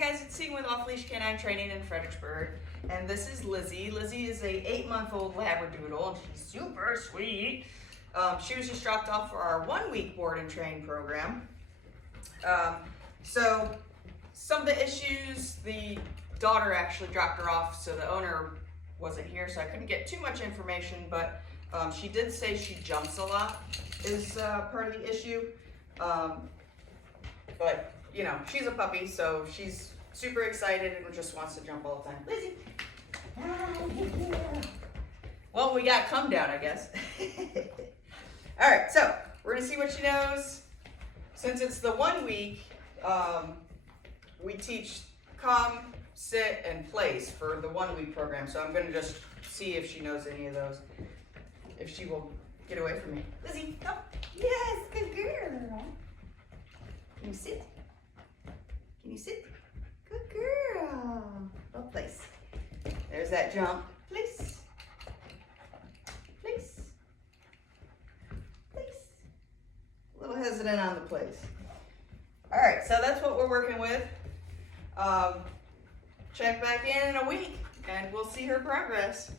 guys, it's Seeing with Off-Leash Canine Training in Fredericksburg, and this is Lizzie. Lizzie is a 8-month-old Labradoodle, and she's super sweet. She was just dropped off for our 1-week board and train program. So some of the issues, the daughter actually dropped her off, so the owner wasn't here, so I couldn't get too much information, but she did say she jumps a lot is part of the issue. But you know, she's a puppy, so she's super excited and just wants to jump all the time. Lizzie! Well, we got come down, I guess. All right, so we're gonna see what she knows. Since it's the 1 week, we teach come, sit, and place for the 1 week program. So I'm gonna just see if she knows any of those. If she will get away from me. Lizzie, come. Yes, good girl. Can you sit? Can you sit? Good girl. Oh, place. There's that jump. Place. Place. Place. A little hesitant on the place. All right, so that's what we're working with. Check back in a week and we'll see her progress.